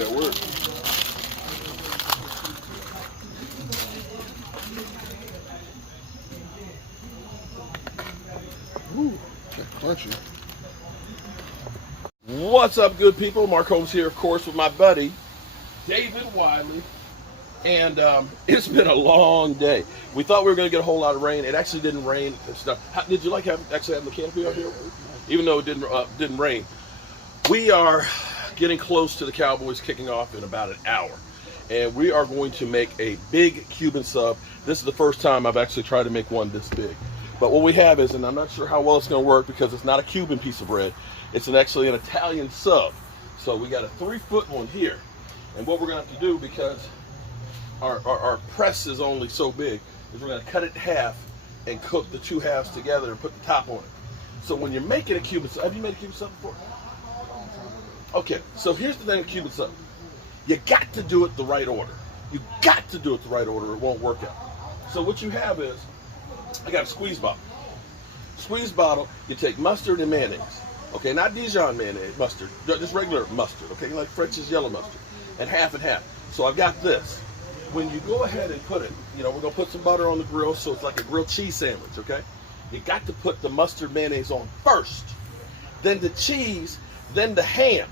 that work. Ooh, that's crunchy. What's up, good people? Mark Holmes here, of course, with my buddy David Wiley. And it's been a long day. We thought we were going to get a whole lot of rain. It actually didn't rain and stuff. Did you like actually having the canopy out here? Even though it didn't rain. We are getting close to the Cowboys kicking off in about an hour. And we are going to make a big Cuban sub. This is the first time I've actually tried to make one this big. But what we have is, and I'm not sure how well it's going to work because it's not a Cuban piece of bread. It's actually an Italian sub. So we got a 3-foot one here. And what we're going to have to do, because our press is only so big, is we're going to cut it in half and cook the two halves together and put the top on it. So when you're making a Cuban sub, have you made a Cuban sub before? Okay, so here's the thing with Cuban sub. You got to do it the right order. You got to do it the right order, or it won't work out. So what you have is, I got a squeeze bottle. Squeeze bottle, you take mustard and mayonnaise. Okay, not Dijon mayonnaise, mustard, just regular mustard, okay, like French's yellow mustard, and half. So I've got this. When you go ahead and put it, we're going to put some butter on the grill so it's like a grilled cheese sandwich, okay? You got to put the mustard mayonnaise on first, then the cheese, then the ham,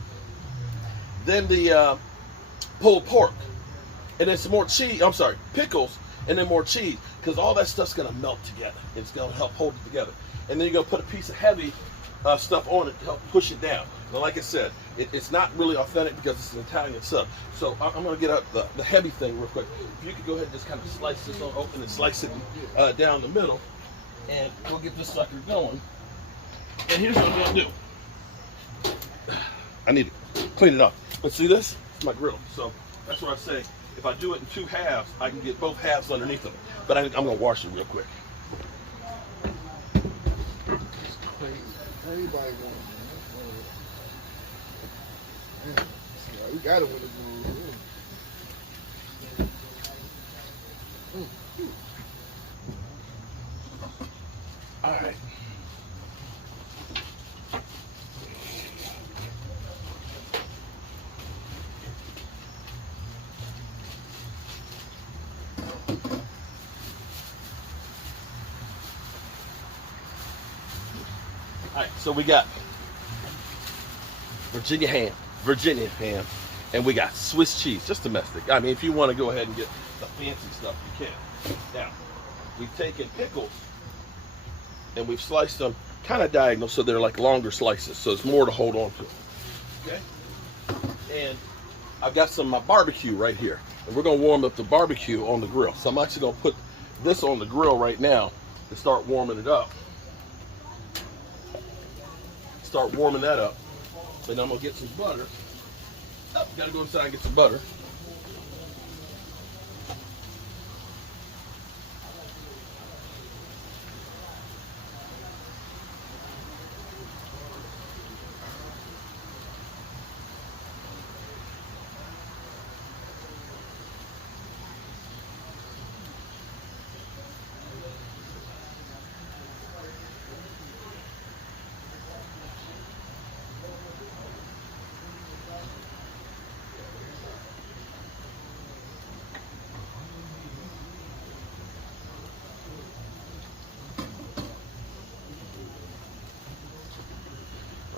then the pulled pork, and then some more cheese, pickles, and then more cheese, because all that stuff's going to melt together. It's going to help hold it together. And then you're going to put a piece of heavy stuff on it to help push it down. Now, like I said, it's not really authentic because it's an Italian sub. So I'm going to get out the heavy thing real quick. If you could go ahead and just kind of slice this on open and slice it down the middle, and we'll get this sucker going. And here's what I'm going to do. I need to clean it up. But see this? It's my grill. So that's what I say. If I do it in two halves, I can get both halves underneath them. But I'm going to wash it real quick. Everybody wants it. We got it with the All right. All right, so we got Virginia ham, and we got Swiss cheese, just domestic. I mean, if you want to go ahead and get the fancy stuff, you can. Now, we've taken pickles, and we've sliced them kind of diagonal, so they're like longer slices, so it's more to hold on to. Okay? And I've got some of my barbecue right here, and we're going to warm up the barbecue on the grill. So I'm actually going to put this on the grill right now to start warming it up. Start warming that up. And I'm going to get some butter. Oh, got to go inside and get some butter.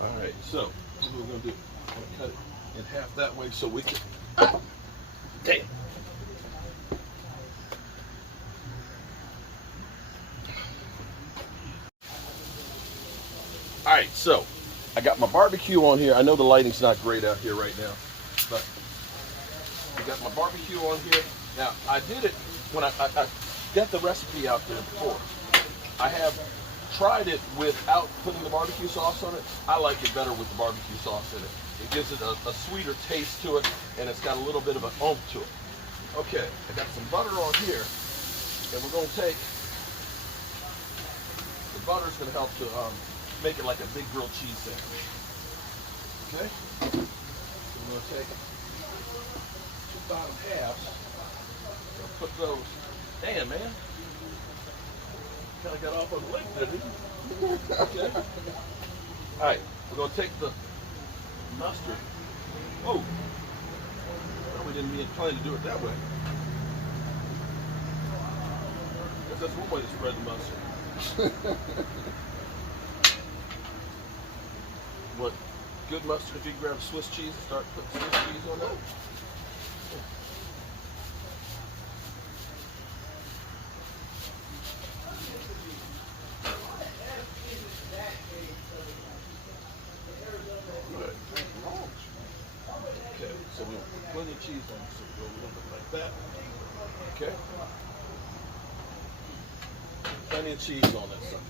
All right, so what we're going to do, I'm going to cut it in half that way so we can, damn. All right, so I got my barbecue on here. I know the lighting's not great out here right now, but I got my barbecue on here. Now, I did it when I got the recipe out there before. I have tried it without putting the barbecue sauce on it. I like it better with the barbecue sauce in it. It gives it a sweeter taste to it, and it's got a little bit of an oomph to it. Okay, I got some butter on here, and we're going to take, the butter's going to help to make it like a big grilled cheese sandwich. Okay? So we're going to take two bottom halves, and put those, damn man, kind of got off on the link, didn't he? Okay. All right, we're going to take the mustard. Oh, We didn't mean plan to do it that way. Guess that's one way to spread the mustard. What good mustard if you grab Swiss cheese and start putting Swiss cheese on that? Okay, so we put plenty of cheese on it, so we go a little bit like that. Okay. Plenty of cheese on that stuff.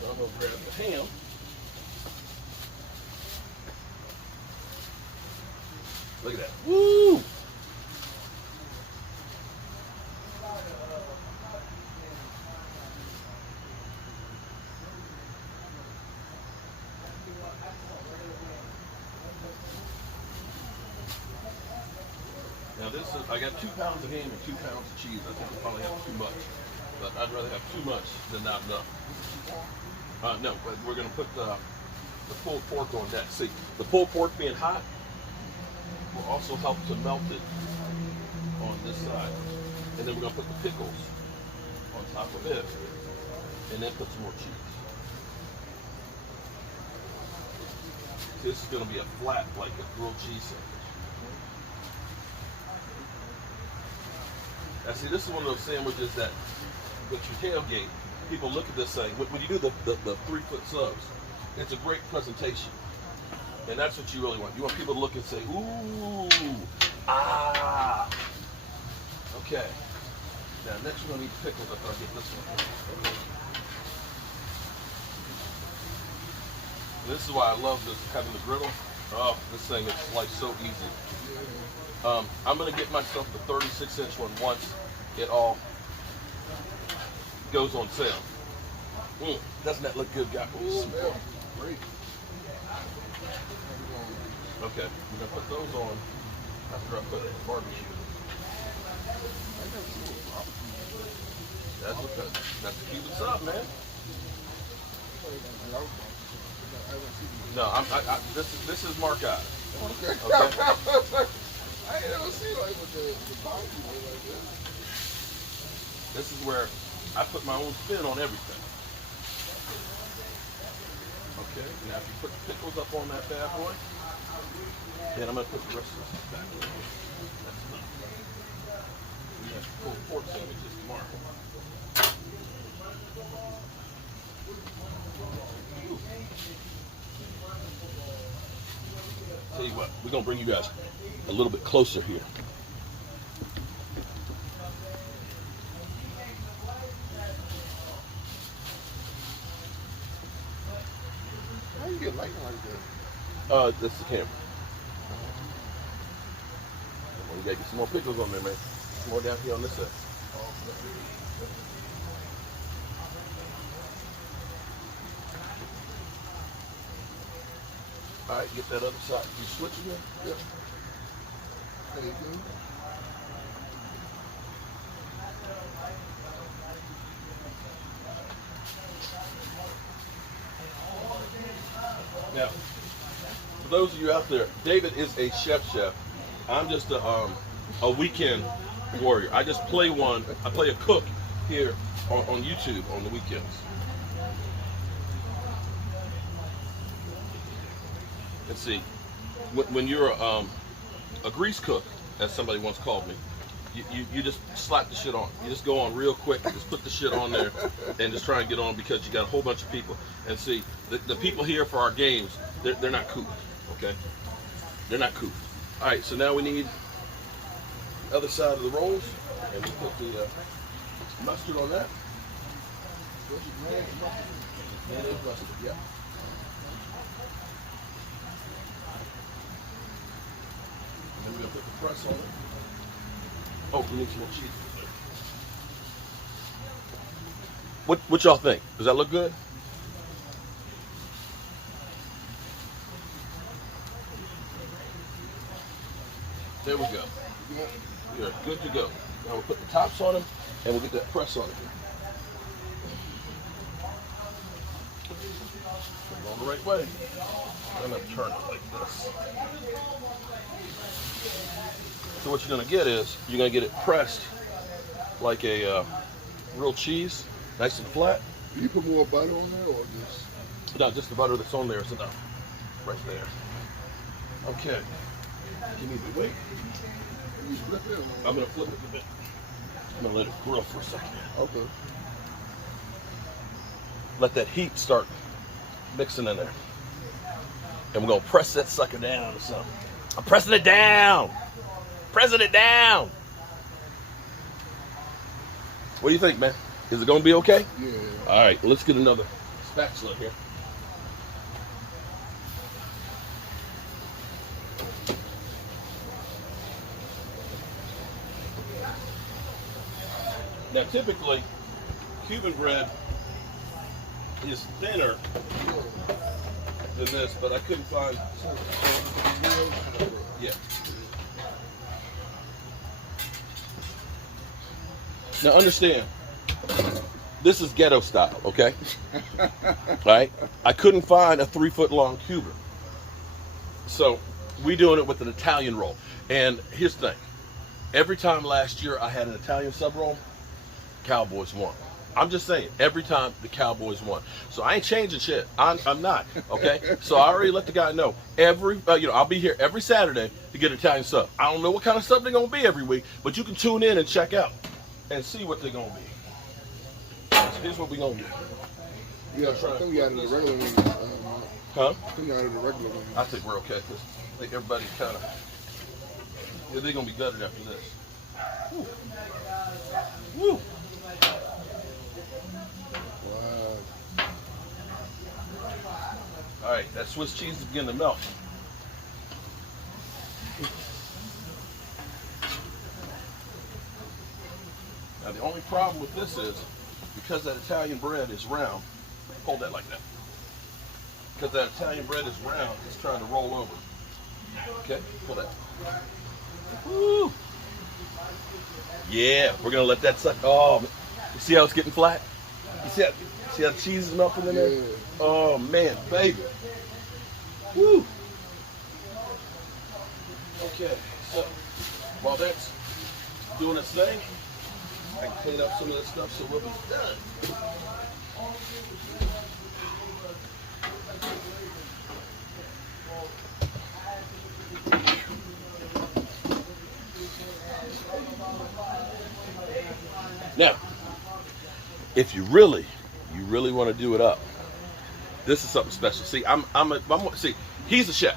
So I'm gonna grab the ham. Look at that. Woo! Now this is, I got 2 pounds of ham and 2 pounds of cheese. I think I probably have too much, but I'd rather have too much than not enough. No, but we're gonna put the pulled pork on that. See, the pulled pork being hot will also help to melt it on this side. And then we're gonna put the pickles on top of it, and then put some more cheese. This is gonna be a flat, like a grilled cheese sandwich. Now see, this is one of those sandwiches that, with your tailgate, people look at this thing. When you do the 3-foot subs, it's a great presentation. And that's what you really want. You want people to look and say, ooh, ah. Okay. Now next we're gonna need pickles after I get this one. This is why I love this, having the griddle. Oh, this thing is like so easy. I'm gonna get myself the 36-inch one once it all goes on sale. Doesn't that look good, guys? Great. Okay, we're gonna put those on after I put it in the barbecue. That's the Cuban sub, man. No, this is Mark Eye. Okay. Okay. I ain't never seen like with the barbecue like this. This is where I put my own spin on everything. Okay, now if you put the pickles up on that bad boy, then I'm gonna put the rest of this back in. That's enough. We have pulled pork sandwiches tomorrow. Tell you what, we're gonna bring you guys a little bit closer here. How you get lighting like that? That's the camera. Well, you gotta get some more pickles on there, man. Some more down here on this side. All right, get that other side. You switch again? Yep. There you go. Now, for those of you out there, David is a chef. I'm just a weekend warrior. I just play one. I play a cook here on YouTube on the weekends. And see, when you're a grease cook, as somebody once called me, you just slap the shit on. You just go on real quick and just put the shit on there and just try and get on because you got a whole bunch of people. And see, the people here for our games, they're not cooped, okay? They're not cooped. All right, so now we need the other side of the rolls, and we put the mustard on that. Mayonnaise mustard, yeah. And we're gonna put the press on it. Oh, we need some more cheese. What y'all think? Does that look good? There we go. We are good to go. Now we'll put the tops on them, and we'll get that press on it. Going the right way. I'm going to turn it like this. So what you're going to get is, you're going to get it pressed like a real cheese, nice and flat. Do you put more butter on there or just? No, just the butter that's on there is enough. Right there. Okay. Give me the weight. You flip it? I'm going to flip it a bit. I'm going to let it grill for a second. Okay. Let that heat start mixing in there. And we're going to press that sucker down or something. I'm pressing it down. Pressing it down. What do you think, man? Is it going to be okay? Yeah. All right, let's get another spatula here. Now, typically, Cuban bread is thinner than this, but I couldn't find. Yeah. Now, understand, this is ghetto style, okay? All right? I couldn't find a 3-foot long Cuban. So, we doing it with an Italian roll. And here's the thing. Every time last year I had an Italian sub roll, Cowboys won. I'm just saying, every time the Cowboys won. So I ain't changing shit. I'm not, okay? So I already let the guy know. I'll be here every Saturday to get an Italian sub. I don't know what kind of sub they're going to be every week, but you can tune in and check out and see what they're going to be. So here's what we're going to do. Yeah, I think we added the regular wings. Huh? I think we added the regular wings. I think we're okay, because I think everybody kind of, they're going to be gutted after this. Woo. Woo. Wow. All right, that Swiss cheese is beginning to melt. Now the only problem with this is, because that Italian bread is round, hold that like that. Because that Italian bread is round, it's trying to roll over. Okay, pull that. Woo! Yeah, we're gonna let that suck. Oh, you see how it's getting flat? You see how the cheese is melting in there? Yeah. Oh man, baby. Woo! Okay, so while that's doing its thing, I can clean up some of this stuff so we'll be done. Now, if you really want to do it up, this is something special. See, see, he's a chef.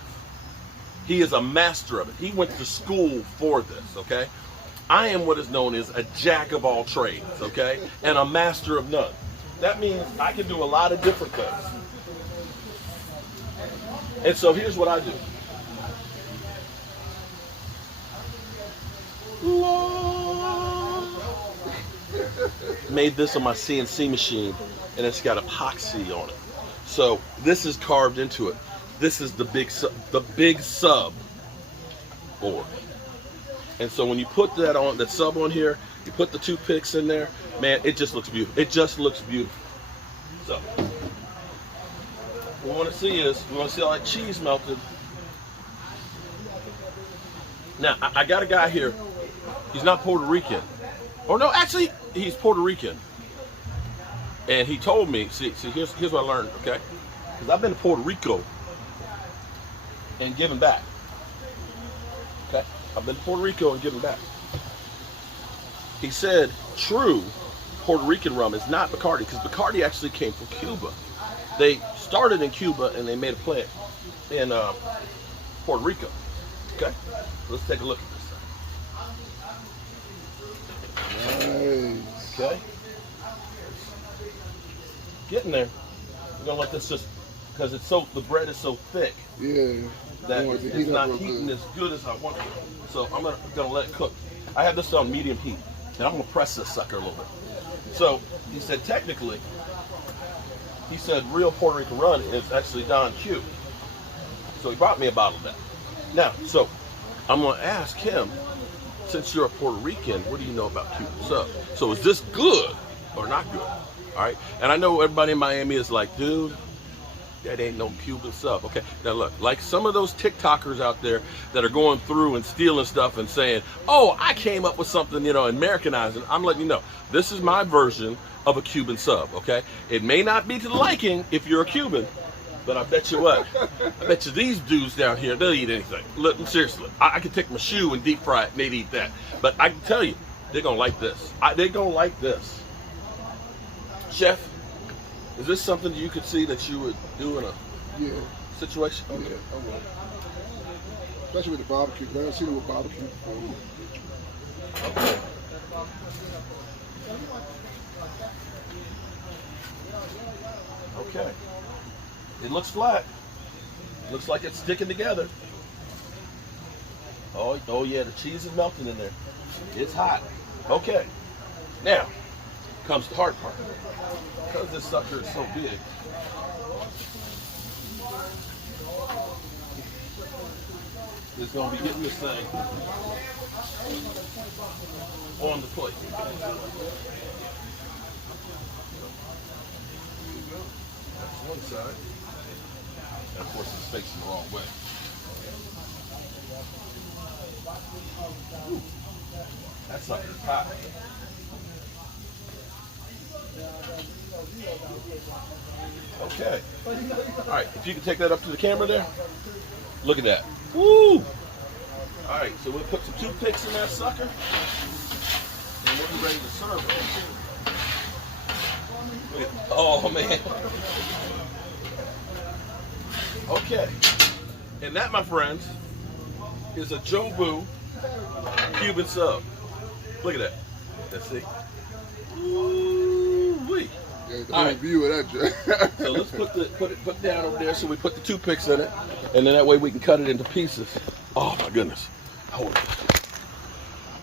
He is a master of it. He went to school for this, okay? I am what is known as a jack of all trades, okay? And a master of none. That means I can do a lot of different things. And so here's what I do. Made this on my CNC machine, and it's got epoxy on it. So this is carved into it. This is the big sub board. And so when you put that sub on here, you put the toothpicks in there, man, it just looks beautiful. It just looks beautiful. So what we want to see all that cheese melted. Now I got a guy here. He's not Puerto Rican. Or no, actually, he's Puerto Rican. And he told me, see, here's what I learned, okay? Because I've been to Puerto Rico and given back. Okay? I've been to Puerto Rico and given back. He said, true Puerto Rican rum is not Bacardi, because Bacardi actually came from Cuba. They started in Cuba and they made a plant in Puerto Rico. Okay? Let's take a look at this. Nice. Okay. Getting there. We're gonna let this just, because the bread is so thick. Yeah. That it's not heating as good as I want it. So I'm gonna let it cook. I have this on medium heat, and I'm gonna press this sucker a little bit. So he said technically, real Puerto Rican rum is actually Don Q. So he brought me a bottle of that. Now, so I'm gonna ask him, since you're a Puerto Rican, what do you know about Cuban sub? So is this good or not good? All right. And I know everybody in Miami is like, dude, That ain't no Cuban sub. Okay, now look, like some of those TikTokers out there that are going through and stealing stuff and saying, "Oh, I came up with something, Americanizing." I'm letting you know, this is my version of a Cuban sub. Okay, it may not be to the liking if you're a Cuban, but I bet you what, I bet you these dudes down here, they'll eat anything. Look, seriously, I could take my shoe and deep fry it, and they'd eat that. But I can tell you, they're gonna like this. They're gonna like this. Chef, is this something you could see that you would do in a situation? Oh, yeah, I would. Especially with the barbecue. I haven't seen it with barbecue before. Okay. Okay. It looks flat. Looks like it's sticking together. Oh yeah, the cheese is melting in there. It's hot. Okay. Now comes the hard part. Because this sucker is so big, it's gonna be getting this thing on the plate. That's one side. And of course it's facing the wrong way. Ooh, that sucker's hot. Okay. All right, if you can take that up to the camera there. Look at that. Woo! All right, so we'll put some toothpicks in that sucker. And we'll be ready to serve it. Oh, man. Okay. And that, my friends, is a Jobu Cuban sub. Look at that. Let's see. Ooh-wee. Yeah, the All whole right. view of that, Jay. So let's put it down over there so we put the toothpicks in it. And then that way we can cut it into pieces. Oh, my goodness. Hold it.